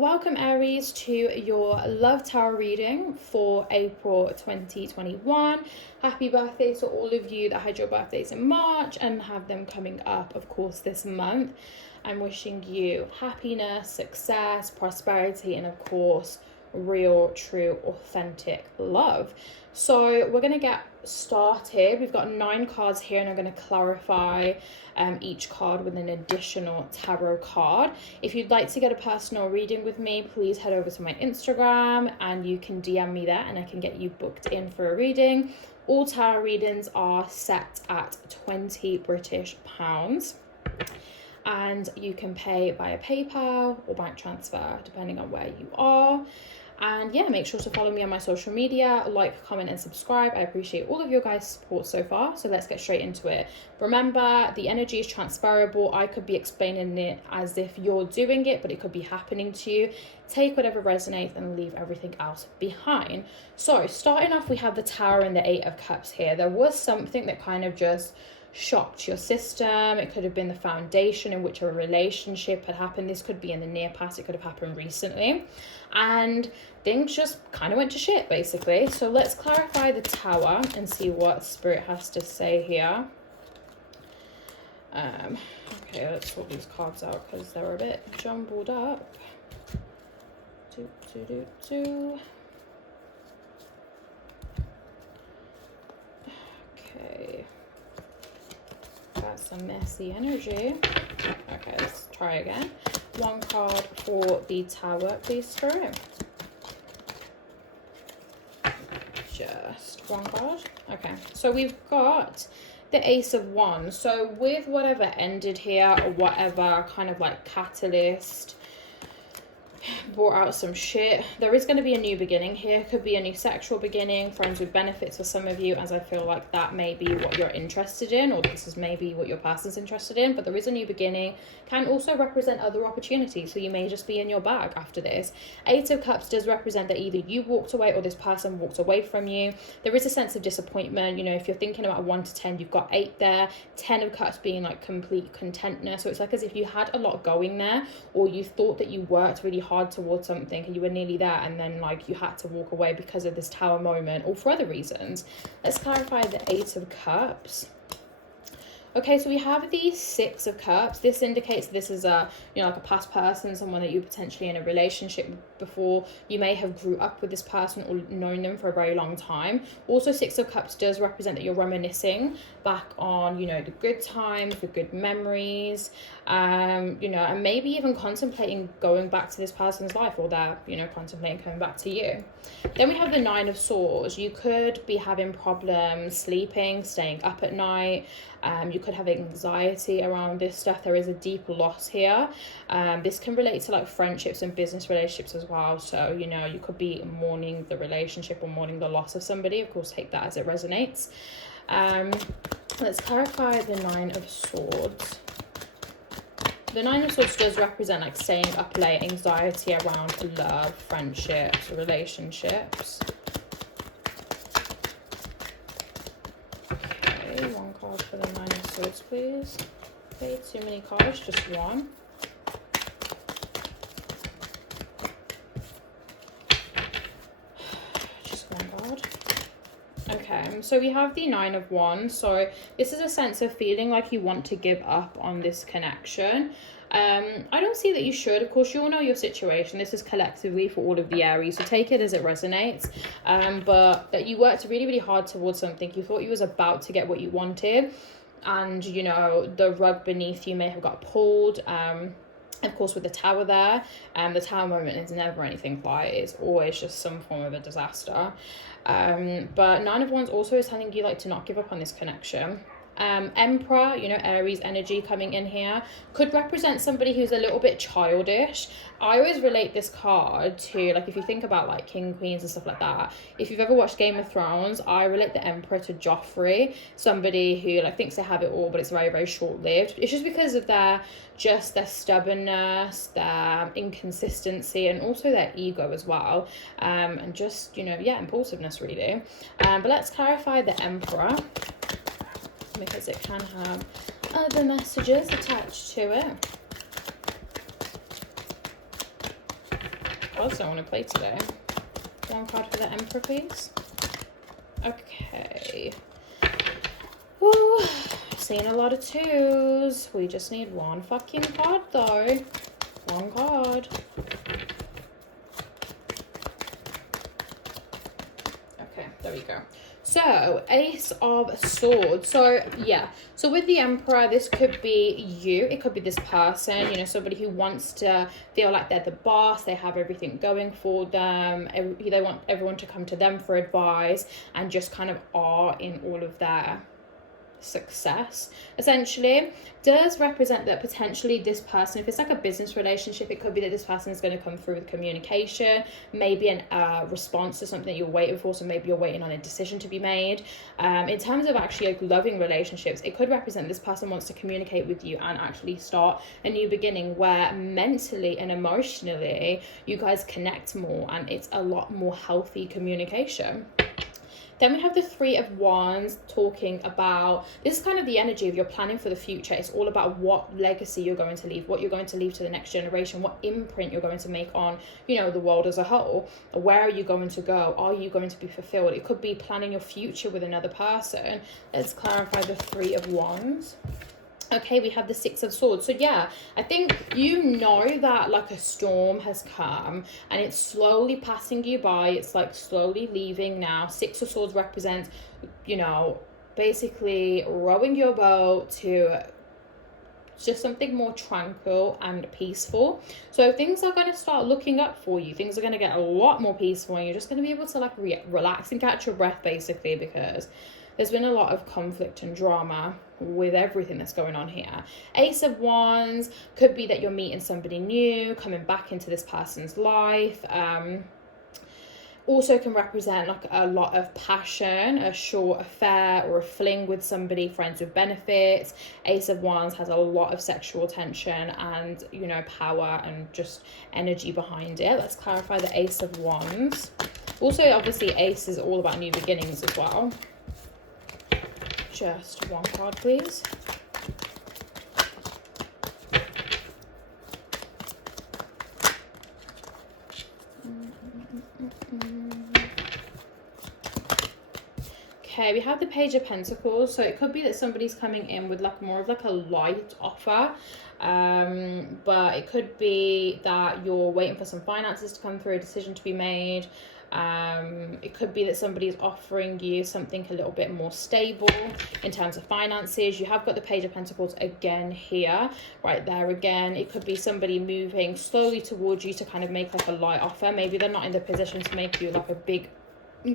welcome Aries to your Love Tarot reading for April 2021. Happy birthday to all of you that had your birthdays in March and have them coming up, of course, this month. I'm wishing you happiness, success, prosperity, and of course, real, true, authentic love. So we're going to get started. We've got 9 cards here, and I'm going to clarify each card with an additional tarot card. If you'd like to get a personal reading with me, please head over to my Instagram and you can DM me there and I can get you booked in for a reading. All tarot readings are set at £20 British, and you can pay via PayPal or bank transfer depending on where you are. And yeah, make sure to follow me on my social media, like, comment, and subscribe. I appreciate all of your guys' support so far. So let's get straight into it. Remember, the energy is transferable. I could be explaining it as if you're doing it, but it could be happening to you. Take whatever resonates and leave everything else behind. So starting off, we have the Tower and the 8 of Cups here. There was something that kind of just shocked your system. It could have been the foundation in which a relationship had happened. This could be in the near past. It could have happened recently. And things just kind of went to shit, basically. So let's clarify the Tower and see what Spirit has to say here. Okay, let's sort these cards out because they're a bit jumbled up. Okay. That's some messy energy. Okay, let's try again. 1 card for the Tower, please, Spirit. Just 1 card. Okay, so we've got the Ace of Wands. So with whatever ended here, or whatever kind of like catalyst brought out some shit, there is going to be a new beginning here. Could be a new sexual beginning, friends with benefits for some of you, as I feel like that may be what you're interested in, or this is maybe what your person's interested in. But there is a new beginning. Can also represent other opportunities, so you may just be in your bag after this. 8 of Cups does represent that either you walked away or this person walked away from you. There is a sense of disappointment. You know, if you're thinking about 1 to 10, you've got 8 there. 10 of Cups being like complete contentness. So it's like as if you had a lot going there, or you thought that you worked really hard towards something and you were nearly there, and then like you had to walk away because of this Tower moment or for other reasons. Let's clarify the 8 of Cups. Okay, so we have the 6 of Cups. This indicates this is a, you know, like a past person, someone that you're potentially in a relationship with before. You may have grew up with this person or known them for a very long time. Also, 6 of Cups does represent that you're reminiscing back on, you know, the good times, the good memories, you know, and maybe even contemplating going back to this person's life, or they're, you know, contemplating coming back to you. Then we have the 9 of Swords. You could be having problems sleeping, staying up at night. You could have anxiety around this stuff. There is a deep loss here. This can relate to like friendships and business relationships as well. So, you know, you could be mourning the relationship or mourning the loss of somebody. Of course, take that as it resonates. Let's clarify the 9 of Swords. The 9 of Swords does represent like staying up late, anxiety around love, friendships, relationships. Okay, 1 card for the 9 of Swords, please. Okay, too many cards, just 1. Just 1 card. Okay, so we have the 9 of Wands. So this is a sense of feeling like you want to give up on this connection. I don't see that you should. Of course, you all know your situation. This is collectively for all of the Aries, so take it as it resonates. But that you worked really, really hard towards something. You thought you was about to get what you wanted, and, you know, the rug beneath you may have got pulled. Of course, with the Tower there, the Tower moment is never anything light. It's always just some form of a disaster. But 9 of Wands also is telling you like to not give up on this connection. Emperor, you know, Aries energy coming in here, could represent somebody who's a little bit childish. I always relate this card to, like, if you think about like king, queens and stuff like that, if you've ever watched Game of Thrones, I relate the Emperor to Joffrey, somebody who like thinks they have it all, but it's very, very short-lived. It's just because of their stubbornness, their inconsistency, and also their ego as well, and just, you know, yeah, impulsiveness really. But let's clarify the Emperor, because it can have other messages attached to it. cards do I want to play today? One card for the Emperor, please. Okay. Woo. Seeing a lot of twos. We just need one fucking card though. One card. Okay, there we go. So, Ace of Swords. So, yeah. So, with the Emperor, this could be you. It could be this person, you know, somebody who wants to feel like they're the boss. They have everything going for them. They want everyone to come to them for advice and just kind of are in all of their success, essentially. Does represent that potentially this person, if it's like a business relationship, it could be that this person is going to come through with communication, maybe a response to something you're waiting for, so maybe you're waiting on a decision to be made. In terms of actually like loving relationships, it could represent this person wants to communicate with you and actually start a new beginning where mentally and emotionally you guys connect more and it's a lot more healthy communication. Then we have the Three of Wands talking about, this is kind of the energy of you're planning for the future. It's all about what legacy you're going to leave, what you're going to leave to the next generation, what imprint you're going to make on, you know, the world as a whole. Where are you going to go? Are you going to be fulfilled? It could be planning your future with another person. Let's clarify the Three of Wands. Okay, we have the Six of Swords. So yeah, I think you know that like a storm has come and it's slowly passing you by. It's like slowly leaving now. Six of Swords represents, you know, basically rowing your boat to just something more tranquil and peaceful. So things are going to start looking up for you. Things are going to get a lot more peaceful and you're just going to be able to like relax and catch your breath basically, because there's been a lot of conflict and drama with everything that's going on here. Ace of Wands could be that you're meeting somebody new, coming back into this person's life. Also can represent like a lot of passion, a short affair or a fling with somebody, friends with benefits. Ace of Wands has a lot of sexual tension and, you know, power and just energy behind it. Let's clarify the Ace of Wands. Also, obviously, Ace is all about new beginnings as well. Just one card, please. Okay, we have the Page of Pentacles. So it could be that somebody's coming in with like more of like a light offer. But it could be that you're waiting for some finances to come through, a decision to be made. It could be that somebody's offering you something a little bit more stable in terms of finances. You have got the Page of Pentacles again here, right there again. It could be somebody moving slowly towards you to kind of make like a light offer. Maybe they're not in the position to make you like a big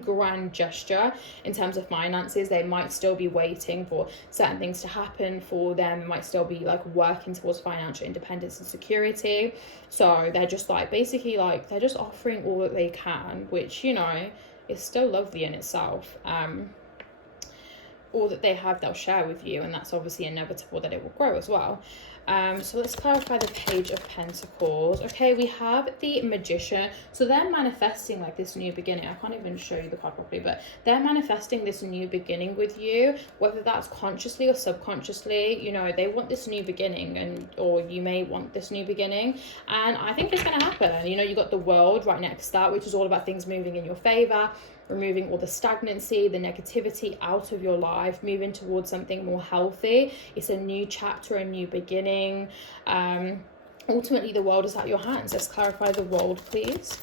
grand gesture in terms of finances. They might still be waiting for certain things to happen for them, might still be like working towards financial independence and security. So they're just like basically like they're just offering all that they can, which, you know, is still lovely in itself. All that they have they'll share with you, and that's obviously inevitable that it will grow as well. So let's clarify the Page of Pentacles. Okay, we have the Magician. So they're manifesting like this new beginning. I can't even show you the card properly, but they're manifesting this new beginning with you, whether that's consciously or subconsciously. You know, they want this new beginning, and or you may want this new beginning, and I think it's going to happen. You know, you got the World right next to that, which is all about things moving in your favor, removing all the stagnancy, the negativity out of your life, moving towards something more healthy. It's a new chapter, a new beginning. Ultimately, the world is at your hands. Let's clarify the World, please.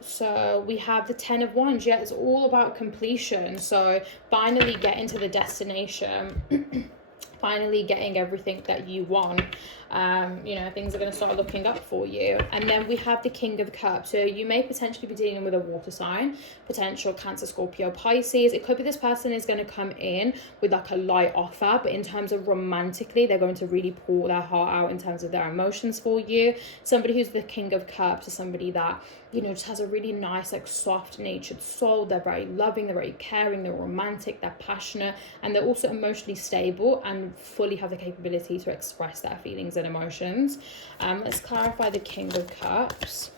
So we have the Ten of Wands. Yeah, it's all about completion. So finally getting to the destination. Finally getting everything that you want. You know, things are going to start looking up for you. And then we have the King of Cups. So you may potentially be dealing with a water sign, potential Cancer, Scorpio, Pisces. It could be this person is going to come in with like a light offer, but in terms of romantically, they're going to really pour their heart out in terms of their emotions for you. Somebody who's the King of Cups is somebody that, you know, just has a really nice, like soft natured soul. They're very loving, they're very caring, they're romantic, they're passionate, and they're also emotionally stable and fully have the capability to express their feelings and emotions. Let's clarify the King of Cups.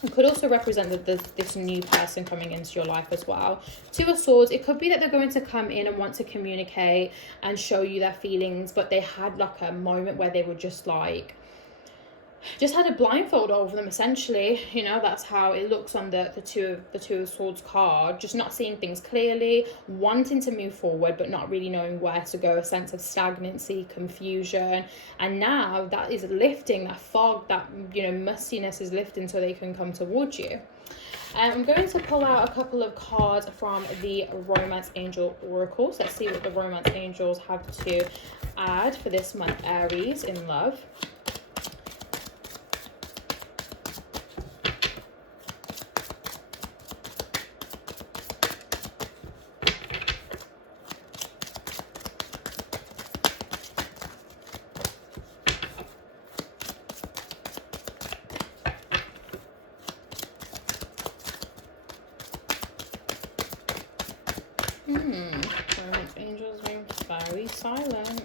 It could also represent that there's this new person coming into your life as well. Two of Swords, it could be that they're going to come in and want to communicate and show you their feelings, but they had like a moment where they were just like, just had a blindfold over them essentially. You know, that's how it looks on the two of Swords card. Just not seeing things clearly, wanting to move forward but not really knowing where to go, a sense of stagnancy, confusion. And now that is lifting, that fog, that, you know, mustiness is lifting so they can come towards you. I'm going to pull out a couple of cards from the Romance Angel Oracles. Let's see what the Romance Angels have to add for this month, Aries, in love. Romance Angels being very silent.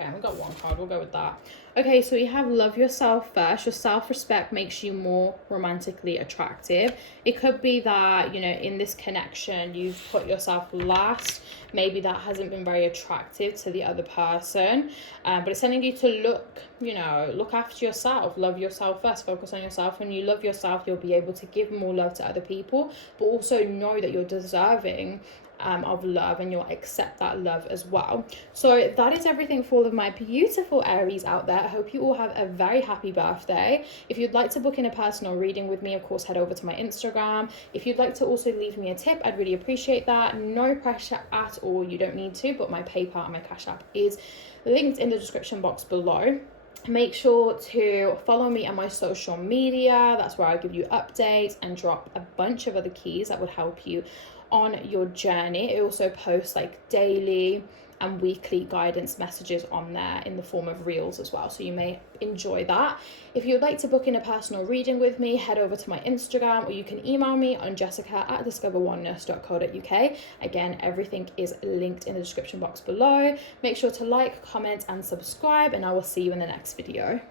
Okay, we've got one card, we'll go with that. Okay, so you have love yourself first. Your self-respect makes you more romantically attractive. It could be that, you know, in this connection, you've put yourself last. Maybe that hasn't been very attractive to the other person. But it's telling you to look, you know, look after yourself. Love yourself first. Focus on yourself. When you love yourself, you'll be able to give more love to other people. But also know that you're deserving of love, and you'll accept that love as well. So that is everything for all of my beautiful Aries out there. I hope you all have a very happy birthday. If you'd like to book in a personal reading with me, of course, head over to my Instagram. If you'd like to also leave me a tip, I'd really appreciate that. No pressure at all. You don't need to, but my PayPal and my Cash App is linked in the description box below. Make sure to follow me on my social media. That's where I give you updates and drop a bunch of other keys that would help you on your journey. I also post like daily and weekly guidance messages on there in the form of reels as well, so you may enjoy that. If you'd like to book in a personal reading with me, head over to my Instagram, or you can email me on jessica@discoveroneness.co.uk. Again, everything is linked in the description box below. Make sure to like, comment and subscribe, and I will see you in the next video.